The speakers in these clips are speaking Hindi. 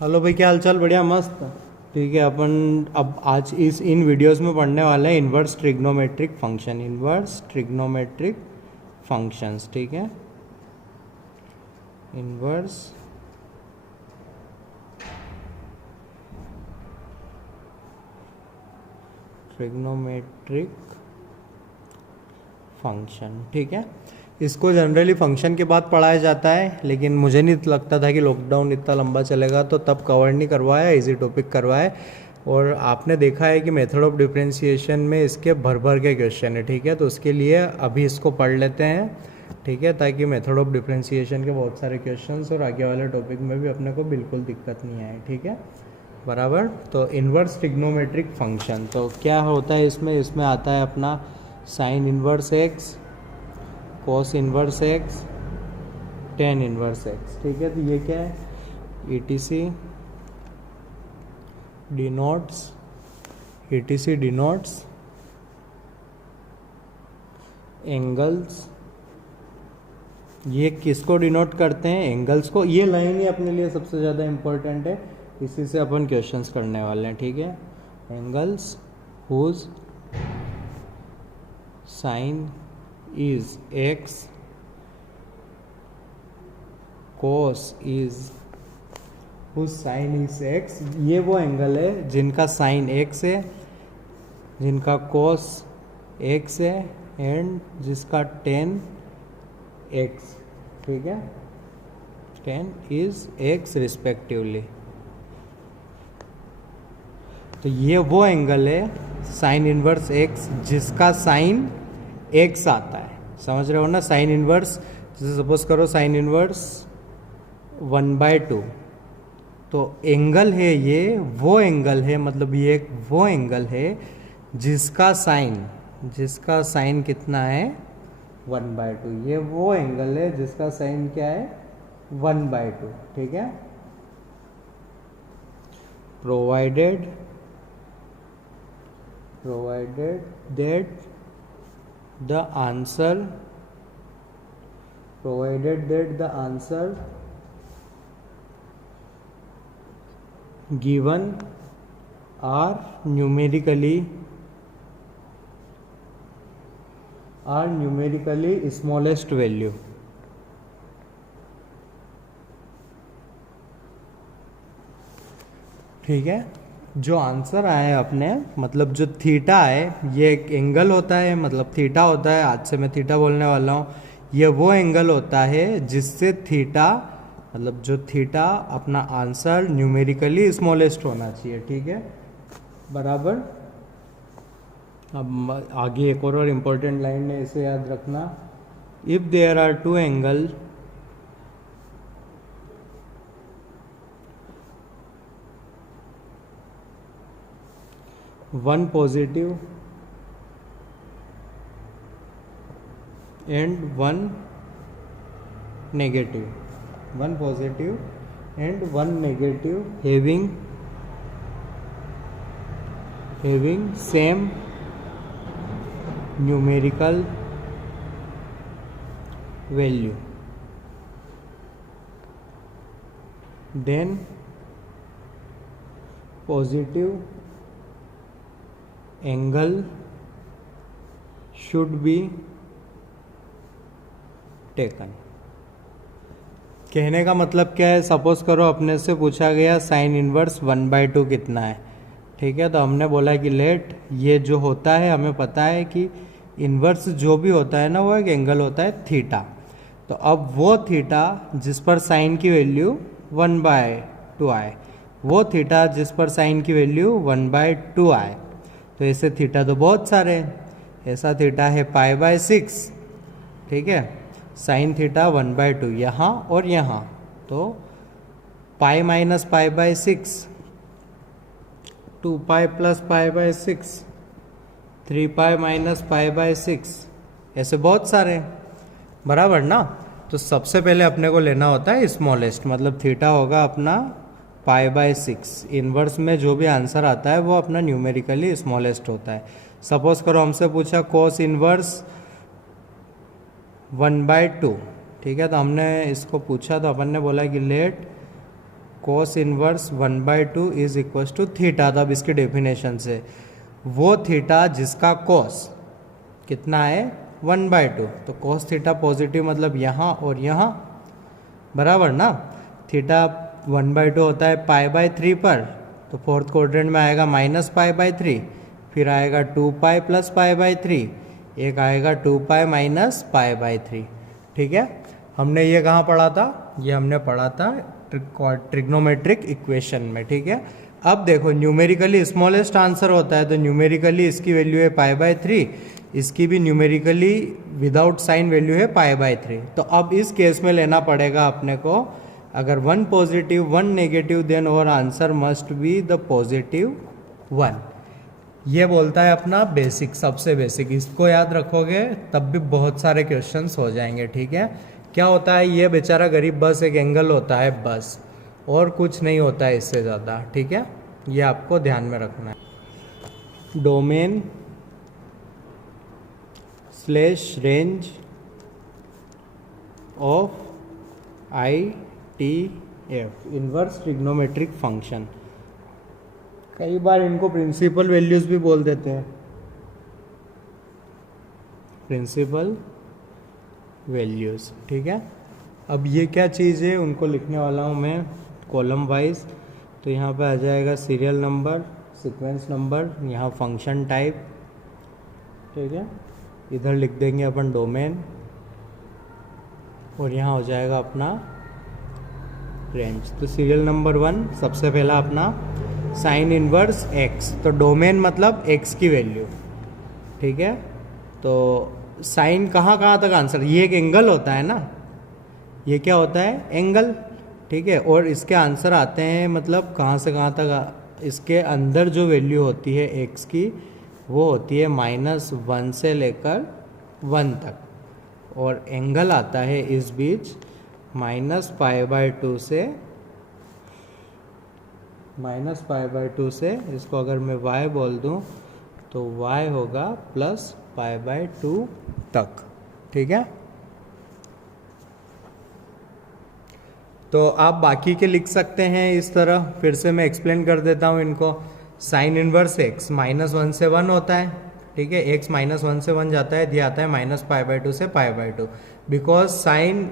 हेलो भाई, क्या हालचाल? बढ़िया, मस्त। ठीक है, अपन अब आज इन वीडियोस में पढ़ने वाले हैं inverse trigonometric function, inverse trigonometric functions. ठीक है, इन्वर्स ट्रिग्नोमेट्रिक फंक्शन। ठीक है, इसको जनरली फंक्शन के बाद पढ़ाया जाता है, लेकिन मुझे नहीं लगता था कि लॉकडाउन इतना लंबा चलेगा, तो तब कवर नहीं करवाया, इजी टॉपिक करवाए। और आपने देखा है कि मेथड ऑफ डिफरेंशिएशन में इसके भर भर के क्वेश्चन है। ठीक है, तो उसके लिए अभी इसको पढ़ लेते हैं। ठीक है, ताकि मेथड ऑफ डिफरेंशिएशन के बहुत सारे क्वेश्चंस और आगे वाले टॉपिक में भी अपने को बिल्कुल दिक्कत नहीं आए। ठीक है, बराबर। तो इन्वर्स ट्रिग्नोमेट्रिक फंक्शन तो क्या होता है? इसमें आता है अपना sign inverse x, cos inverse x, tan inverse x. ठीक है, तो ये क्या है? ETC denotes angles. ये किसको डिनोट करते हैं? एंगल्स को। ये लाइन ही अपने लिए सबसे ज़्यादा इम्पोर्टेंट है, इसी से अपन क्वेश्चंस करने वाले हैं। ठीक है, angles whose sine is x, cos is whose sine is x. ये वो एंगल है जिनका साइन एक्स है, जिनका कोस एक्स है, एंड जिसका टेन एक्स। ठीक है, टेन इज एक्स रिस्पेक्टिवली। तो ये वो एंगल है साइन इनवर्स एक्स जिसका साइन एक्स आता है। समझ रहे हो ना? साइन इनवर्स, जैसे सपोज करो साइन इनवर्स 1/2, तो एंगल है ये वो एंगल है, मतलब ये एक वो एंगल है जिसका साइन कितना है? 1/2। ये वो एंगल है जिसका साइन क्या है? 1/2। ठीक है, provided that the answer given are numerically smallest value। ठीक है, जो आंसर आए अपने, मतलब जो थीटा है, ये एक एंगल होता है, मतलब थीटा होता है, आज से मैं थीटा बोलने वाला हूँ। ये वो एंगल होता है जिससे थीटा, मतलब जो थीटा अपना आंसर न्यूमेरिकली स्मॉलेस्ट होना चाहिए। ठीक है, बराबर। अब आगे एक और इम्पोर्टेंट लाइन है, इसे याद रखना। If there are two angle one positive and one negative, having same numerical value, then positive angle should be taken. कहने का मतलब क्या है? सपोज करो अपने से पूछा गया साइन इनवर्स 1/2 कितना है। ठीक है, तो हमने बोला कि लेट, ये जो होता है हमें पता है कि इनवर्स जो भी होता है ना, वो एक एंगल होता है थीटा। तो अब वो थीटा जिस पर साइन की वैल्यू 1/2 आए, वो थीटा जिस पर साइन की वैल्यू 1/2 आए, तो ऐसे थीटा तो बहुत सारे हैं। ऐसा थीटा है π/6। ठीक है, साइन थीटा 1/2 यहाँ और यहाँ, तो पाई माइनस π/6, 2π प्लस π/6, 3π माइनस π/6, ऐसे बहुत सारे हैं, बराबर ना? तो सबसे पहले अपने को लेना होता है स्मॉलेस्ट, मतलब थीटा होगा अपना π/6। इन्वर्स में जो भी आंसर आता है वो अपना न्यूमेरिकली स्मॉलेस्ट होता है। सपोज करो हमसे पूछा कॉस इन्वर्स 1/2, ठीक है, तो हमने इसको पूछा तो अपन ने बोला कि let cos inverse 1/2 is equal to theta. तब इसकी डेफिनेशन से वो थीटा जिसका cos कितना है 1/2, तो cos थीटा पॉजिटिव मतलब यहाँ और यहाँ बराबर ना। थीटा 1/2 होता है π/3 पर, तो फोर्थ क्वाड्रेंट में आएगा -π/3, फिर आएगा 2π + π/3, एक आएगा 2π - π/3। ठीक है, हमने ये कहाँ पढ़ा था? ये हमने पढ़ा था ट्रिग्नोमेट्रिक इक्वेशन में। ठीक है, अब देखो न्यूमेरिकली स्मॉलेस्ट आंसर होता है, तो न्यूमेरिकली इसकी वैल्यू है π/3, इसकी भी न्यूमेरिकली विदाउट साइन वैल्यू है π/3। तो अब इस केस में लेना पड़ेगा अपने को, अगर 1 पॉजिटिव 1 नेगेटिव देन और answer must be the positive 1। ये बोलता है अपना बेसिक, सबसे बेसिक। इसको याद रखोगे तब भी बहुत सारे क्वेश्चंस हो जाएंगे। ठीक है, क्या होता है ये बेचारा गरीब, बस एक एंगल होता है बस, और कुछ नहीं होता है इससे ज़्यादा। ठीक है, ये आपको ध्यान में रखना है। Domain / range of ITF inverse trigonometric function. कई बार इनको प्रिंसिपल वैल्यूज भी बोल देते हैं, प्रिंसिपल वैल्यूज। ठीक है, अब ये क्या चीज़ है उनको लिखने वाला हूँ मैं कॉलम वाइज। तो यहाँ पे आ जाएगा सीरियल नंबर, सीक्वेंस नंबर, यहाँ फंक्शन टाइप। ठीक है, इधर लिख देंगे अपन डोमेन, और यहाँ हो जाएगा अपना रेंज। तो सीरियल नंबर 1 सबसे पहला अपना साइन इनवर्स x, तो डोमेन मतलब x की वैल्यू। ठीक है, तो साइन कहाँ तक आंसर, ये एक एंगल होता है ना, ये क्या होता है एंगल। ठीक है, और इसके आंसर आते हैं मतलब कहाँ से कहाँ तक, इसके अंदर जो वैल्यू होती है x की वो होती है -1 से लेकर 1 तक, और एंगल आता है इस बीच -π/2 से इसको अगर मैं y बोल दूं तो y होगा +π/2 तक। ठीक है, तो आप बाकी के लिख सकते हैं इस तरह, फिर से मैं एक्सप्लेन कर देता हूँ इनको। साइन इनवर्स x -1 से 1 होता है। ठीक है, x -1 से 1 जाता है, दिया आता है -π/2 से π/2, because sine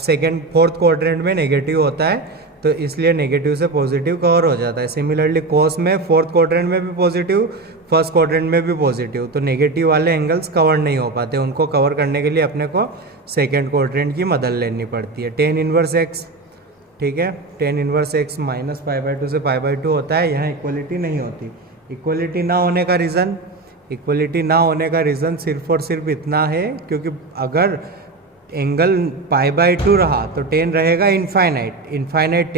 second fourth quadrant में नेगेटिव होता है, तो इसलिए नेगेटिव से पॉजिटिव कवर हो जाता है। सिमिलरली कॉस में फोर्थ क्वाड्रेंट में भी पॉजिटिव, फर्स्ट क्वाड्रेंट में भी पॉजिटिव, तो नेगेटिव वाले एंगल्स कवर नहीं हो पाते, उनको कवर करने के लिए अपने को सेकेंड क्वाड्रेंट की मदद लेनी पड़ती है। टेन इनवर्स एक्स, ठीक है, टेन इनवर्स एक्स -π/2 से π/2 होता है, यहाँ इक्वलिटी नहीं होती। इक्वलिटी ना होने का रीज़न सिर्फ और सिर्फ इतना है, क्योंकि अगर एंगल π/2 रहा तो टेन रहेगा इनफाइनाइट,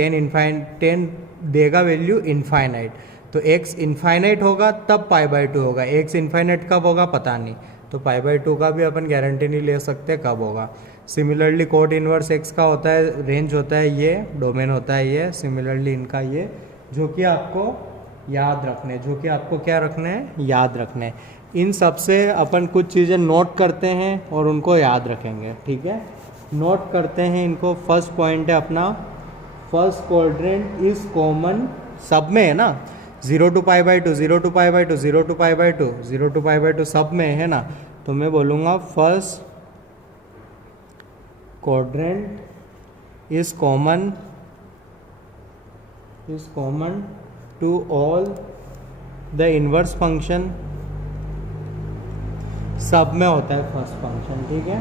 टेन देगा वैल्यू इनफाइनाइट, तो x इनफाइनाइट होगा तब π/2 होगा, x इनफाइनाइट कब होगा पता नहीं, तो π/2 का भी अपन गारंटी नहीं ले सकते कब होगा। सिमिलरली कोट इनवर्स x का होता है, रेंज होता है ये, डोमेन होता है ये, सिमिलरली इनका ये, जो कि आपको याद रखने, याद रखने। इन सब से अपन कुछ चीज़ें नोट करते हैं और उनको याद रखेंगे। ठीक है, नोट करते हैं इनको। फर्स्ट पॉइंट है अपना, फर्स्ट क्वाड्रेंट इज कॉमन, सब में है ना, 0 to π/2, 0 to π/2, 0 to π/2, 0 to π/2 सब में है ना, तो मैं बोलूँगा first quadrant is common to all the inverse function, सब में होता है फर्स्ट फंक्शन। ठीक है,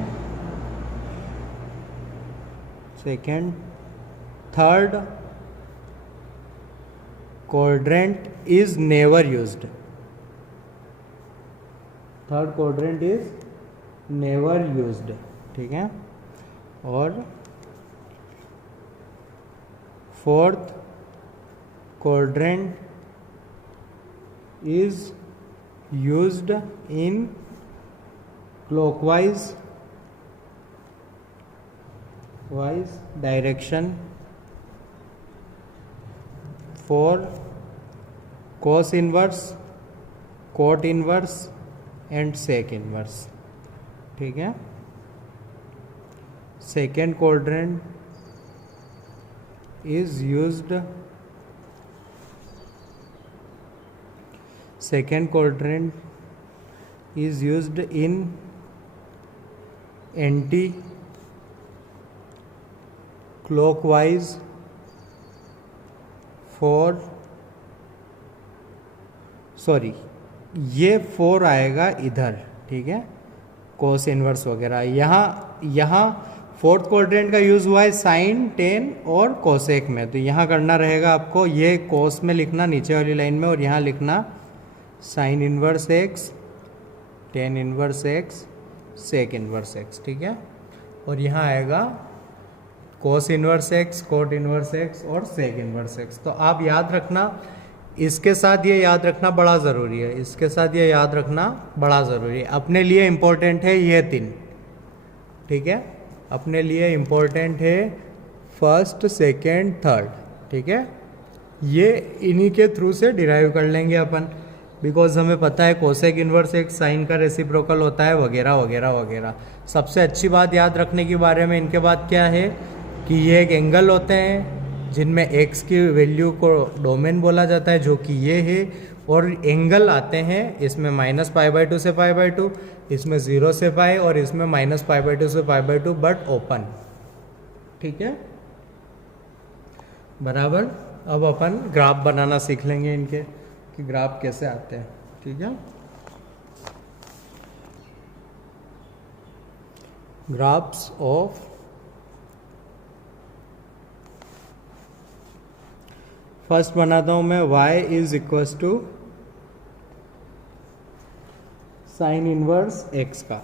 second, third quadrant is never used, third quadrant is never used. ठीक है, और fourth quadrant is used in clockwise direction for cos inverse, cot inverse and sec inverse। ठीक है, second quadrant is used, second quadrant is used in anti clockwise for, sorry ये 4 आएगा इधर, ठीक है, कोस इनवर्स वगैरह। यहाँ फोर्थ क्वाड्रेंट का यूज़ हुआ है साइन, टेन और कोसेक में, तो यहाँ करना रहेगा आपको ये कोस में लिखना नीचे वाली लाइन में, और यहाँ लिखना sine inverse x, tan inverse x, sec inverse x, ठीक है। और यहाँ आएगा cos inverse x, cot inverse x और सेक इनवर्स एक्स। तो आप याद रखना, इसके साथ ये याद रखना बड़ा ज़रूरी है, इसके साथ ये याद रखना बड़ा ज़रूरी है। अपने लिए इम्पोर्टेंट है ये 3, ठीक है, अपने लिए इम्पोर्टेंट है फर्स्ट, सेकेंड, थर्ड, ठीक है। ये इन्हीं के थ्रू से डिराइव कर लेंगे अपन, बिकॉज हमें पता है कोसेक इनवर्स एक साइन का रेसिप्रोकल होता है वगैरह वगैरह वगैरह। सबसे अच्छी बात याद रखने के बारे में इनके बाद क्या है कि ये एक एंगल होते हैं जिनमें x की वैल्यू को डोमेन बोला जाता है, जो कि ये है, और एंगल आते हैं इसमें -π/2 से π/2, इसमें 0 से π और इसमें -π/2 से π/2 बट ओपन, ठीक है, बराबर। अब अपन ग्राफ बनाना सीख लेंगे इनके कि ग्राफ कैसे आते हैं, ठीक है। ग्राफ्स ऑफ फर्स्ट बनाता हूं मैं y is equal to sine inverse x का।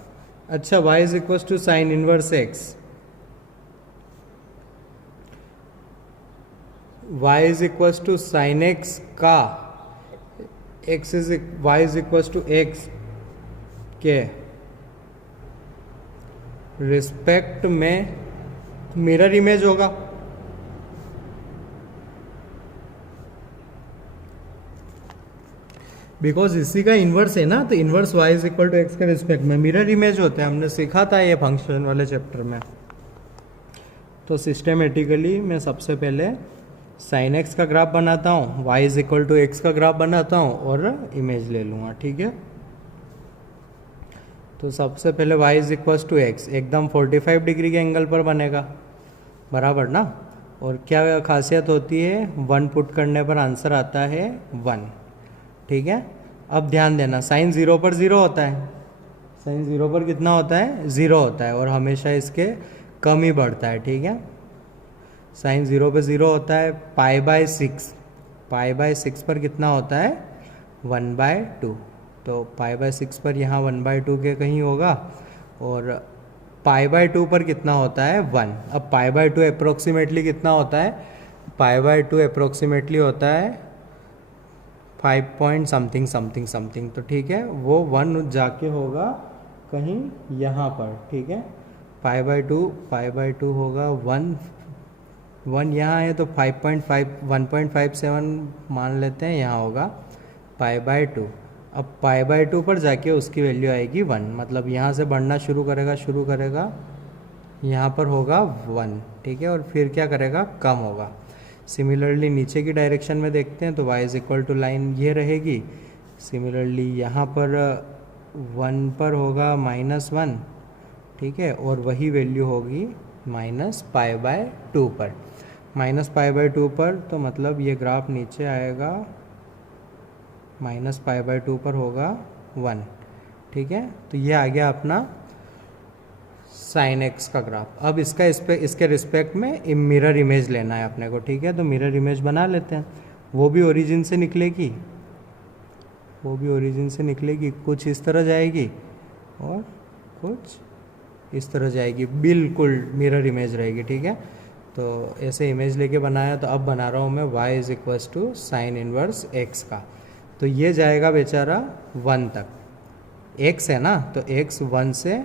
अच्छा, y is equal to sine inverse x, y is equal to sine x का, y is equal to x के रिस्पेक्ट में मिरर इमेज होगा। बिकॉज इसी का इन्वर्स है ना, तो inverse y is equal to x के रिस्पेक्ट में मिरर इमेज होते हैं, हमने सीखा था ये फंक्शन वाले चैप्टर में। तो सिस्टमेटिकली मैं सबसे पहले साइन एक्स का ग्राफ बनाता हूँ, y is equal to x का ग्राफ बनाता हूँ और इमेज ले लूँगा, ठीक है। तो सबसे पहले y is equal to x एकदम 45 डिग्री के एंगल पर बनेगा, बराबर ना। और क्या खासियत होती है, 1 पुट करने पर आंसर आता है 1, ठीक है। अब ध्यान देना, साइन 0 पर 0 होता है, साइन 0 पर कितना होता है, 0 होता है, और हमेशा इसके कम ही बढ़ता है, ठीक है। साइन 0 पे 0 होता है, π/6, π/6 पर कितना होता है, 1/2, तो π/6 पर यहाँ 1/2 के कहीं होगा, और π/2 पर कितना होता है, 1। अब π/2 अप्रोक्सीमेटली कितना होता है, π/2 अप्रोक्सीमेटली होता है 5 पॉइंट समथिंग समथिंग समथिंग, तो ठीक है, वो 1 जाके होगा कहीं यहाँ पर, ठीक है। π/2 होगा 1 यहाँ है, तो 1.57 मान लेते हैं, यहाँ होगा π/2। अब π/2 पर जाके उसकी वैल्यू आएगी 1, मतलब यहाँ से बढ़ना शुरू करेगा, यहाँ पर होगा 1, ठीक है, और फिर क्या करेगा, कम होगा। सिमिलरली नीचे की डायरेक्शन में देखते हैं, तो y is equal to line ये रहेगी। सिमिलरली यहाँ पर 1 पर होगा -1, ठीक है, और वही वैल्यू होगी -π/2 पर, -π/2 पर, तो मतलब ये ग्राफ नीचे आएगा, -π/2 पर होगा 1, ठीक है। तो ये आ गया अपना साइन एक्स का ग्राफ। अब इसके रिस्पेक्ट में मिरर इमेज लेना है अपने को, ठीक है। तो मिरर इमेज बना लेते हैं, वो भी ओरिजिन से निकलेगी, कुछ इस तरह जाएगी और कुछ इस तरह जाएगी, बिल्कुल मिरर इमेज रहेगी, ठीक है। तो ऐसे इमेज लेके बनाया, तो अब बना रहा हूँ मैं y is equal to sine inverse x का। तो ये जाएगा बेचारा 1 तक, x है ना, तो x 1 से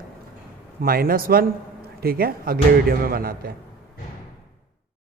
-1, ठीक है। अगले वीडियो में बनाते हैं।